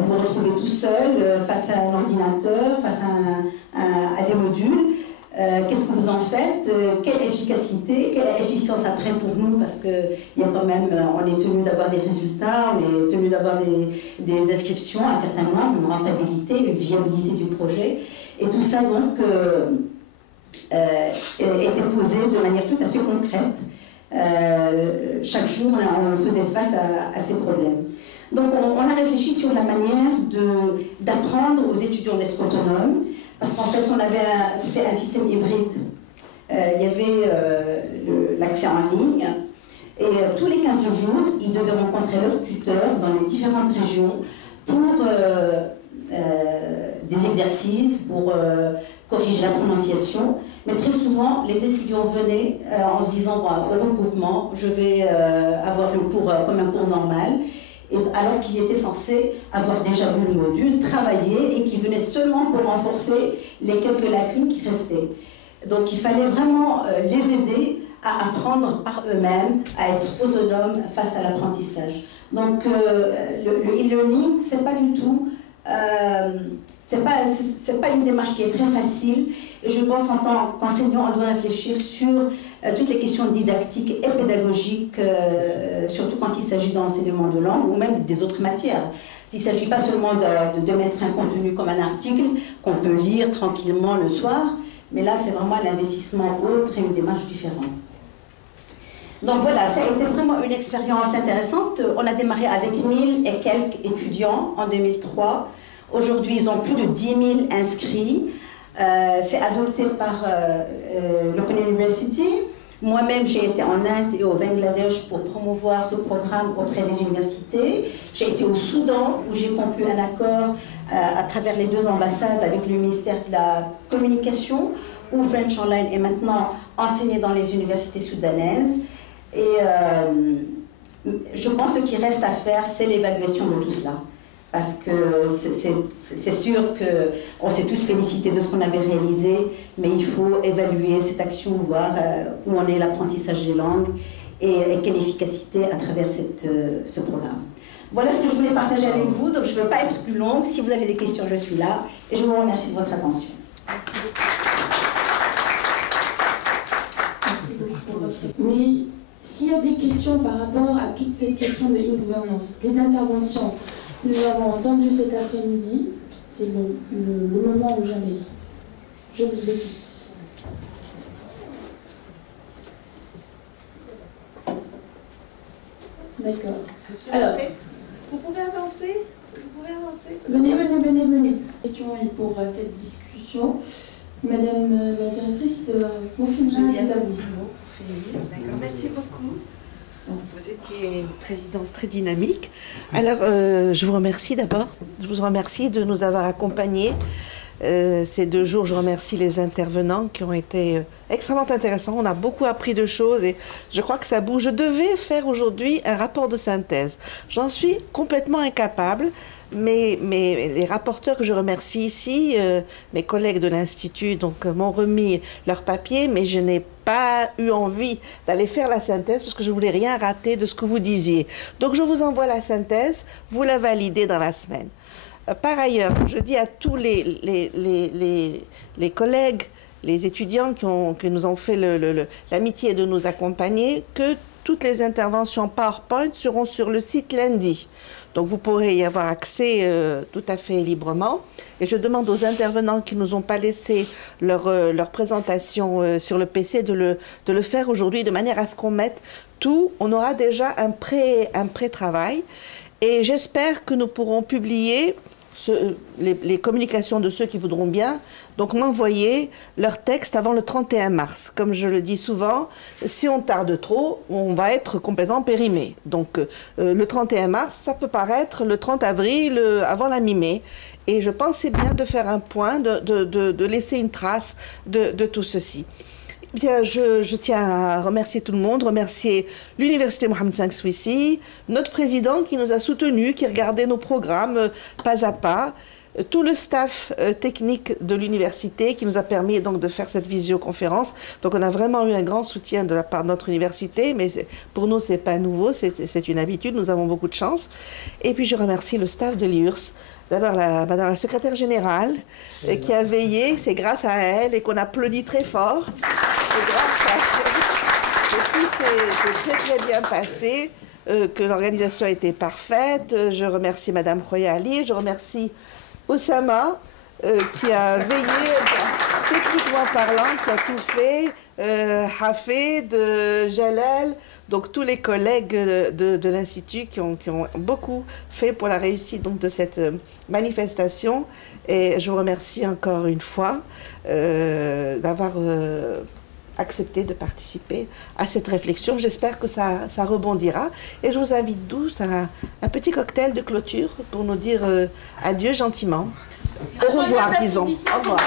vous vous retrouvez tout seul face à un ordinateur, face à des modules. Qu'est-ce que vous en faites? Quelle efficacité, quelle efficience après pour nous? Parce qu'il y a quand même, on est tenu d'avoir des résultats, on est tenu d'avoir des inscriptions à certains nombres, une rentabilité, une viabilité du projet. Et tout ça donc était posé de manière tout à fait concrète. Chaque jour, on faisait face à ces problèmes. Donc on a réfléchi sur la manière d'apprendre aux étudiants d'être autonomes, parce qu'en fait c'était un système hybride. Il y avait l'accès en ligne, et tous les 15 jours, ils devaient rencontrer leur tuteur dans les différentes régions pour des exercices, pour corriger la prononciation. Mais très souvent, les étudiants venaient en se disant au regroupement, je vais avoir le cours comme un cours normal. Et alors qu'il était censé avoir déjà vu le module, travailler, et qu'il venait seulement pour renforcer les quelques lacunes qui restaient. Donc il fallait vraiment les aider à apprendre par eux-mêmes, à être autonomes face à l'apprentissage. Donc le e-learning, c'est pas du tout, c'est pas une démarche qui est très facile. Et je pense qu'en tant qu'enseignant, on doit réfléchir sur toutes les questions didactiques et pédagogiques, surtout quand il s'agit d'enseignement de langue ou même des autres matières. Il ne s'agit pas seulement de mettre un contenu comme un article qu'on peut lire tranquillement le soir, mais là c'est vraiment un investissement autre et une démarche différente. Donc voilà, ça a été vraiment une expérience intéressante. On a démarré avec 1000 et quelques étudiants en 2003. Aujourd'hui, ils ont plus de 10 000 inscrits. C'est adopté par l'Open University. Moi-même, j'ai été en Inde et au Bangladesh pour promouvoir ce programme auprès des universités. J'ai été au Soudan où j'ai conclu un accord à travers les 2 ambassades avec le ministère de la Communication, où French Online est maintenant enseigné dans les universités soudanaises. Et je pense que ce qui reste à faire, c'est l'évaluation de tout cela. Parce que c'est sûr qu'on s'est tous félicités de ce qu'on avait réalisé, mais il faut évaluer cette action, voir où en est l'apprentissage des langues et quelle efficacité à travers ce programme. Voilà ce que je voulais partager avec vous, donc je ne veux pas être plus longue. Si vous avez des questions, je suis là, et je vous remercie de votre attention. Merci beaucoup pour votre réponse. Mais s'il y a des questions par rapport à toutes ces questions de e-governance, les interventions, nous avons entendu cet après-midi, c'est le moment ou jamais. Je vous écoute. D'accord. Alors, vous pouvez avancer. Vous pouvez avancer. Venez. Question est pour cette discussion. Madame la directrice de Moufina, c'est à vous. D'accord, merci beaucoup. Vous étiez une présidente très dynamique. Alors, je vous remercie d'abord. Je vous remercie de nous avoir accompagnés ces 2 jours. Je remercie les intervenants qui ont été extrêmement intéressants. On a beaucoup appris de choses et je crois que ça bouge. Je devais faire aujourd'hui un rapport de synthèse. J'en suis complètement incapable. Mais les rapporteurs que je remercie ici, mes collègues de l'Institut, m'ont remis leur papier, mais je n'ai pas eu envie d'aller faire la synthèse parce que je ne voulais rien rater de ce que vous disiez. Donc je vous envoie la synthèse, vous la validez dans la semaine. Par ailleurs, je dis à tous les collègues, les étudiants qui nous ont fait l'amitié de nous accompagner, que toutes les interventions PowerPoint seront sur le site lundi. Donc vous pourrez y avoir accès tout à fait librement. Et je demande aux intervenants qui ne nous ont pas laissé leur présentation sur le PC de le faire aujourd'hui, de manière à ce qu'on mette tout. On aura déjà un pré-travail. Et j'espère que nous pourrons publier les communications de ceux qui voudront bien, donc m'envoyer leur texte avant le 31 mars. Comme je le dis souvent, si on tarde trop, on va être complètement périmé. Donc le 31 mars, ça peut paraître le 30 avril avant la mi-mai. Et je pense que c'est bien de faire un point, de laisser une trace de tout ceci. Bien, je tiens à remercier tout le monde, remercier l'Université Mohamed V Souissi, notre président qui nous a soutenus, qui regardait nos programmes pas à pas. tout le staff technique de l'université qui nous a permis donc de faire cette visioconférence. Donc on a vraiment eu un grand soutien de la part de notre université, mais pour nous c'est pas nouveau, c'est une habitude, nous avons beaucoup de chance. Et puis je remercie le staff de l'IURSS. D'abord, madame la secrétaire générale qui a veillé, c'est grâce à elle et qu'on applaudit très fort. C'est grâce à elle. Et puis, c'est très, très bien passé, que l'organisation a été parfaite. Je remercie madame Royali, je remercie Oussama, qui a veillé, techniquement parlant, qui a tout fait, Hafed, Jalal, donc tous les collègues de l'Institut qui ont beaucoup fait pour la réussite donc, de cette manifestation. Et je vous remercie encore une fois d'avoir accepté de participer à cette réflexion. J'espère que ça rebondira. Et je vous invite tous à un petit cocktail de clôture pour nous dire adieu gentiment. Au revoir, disons. Au revoir.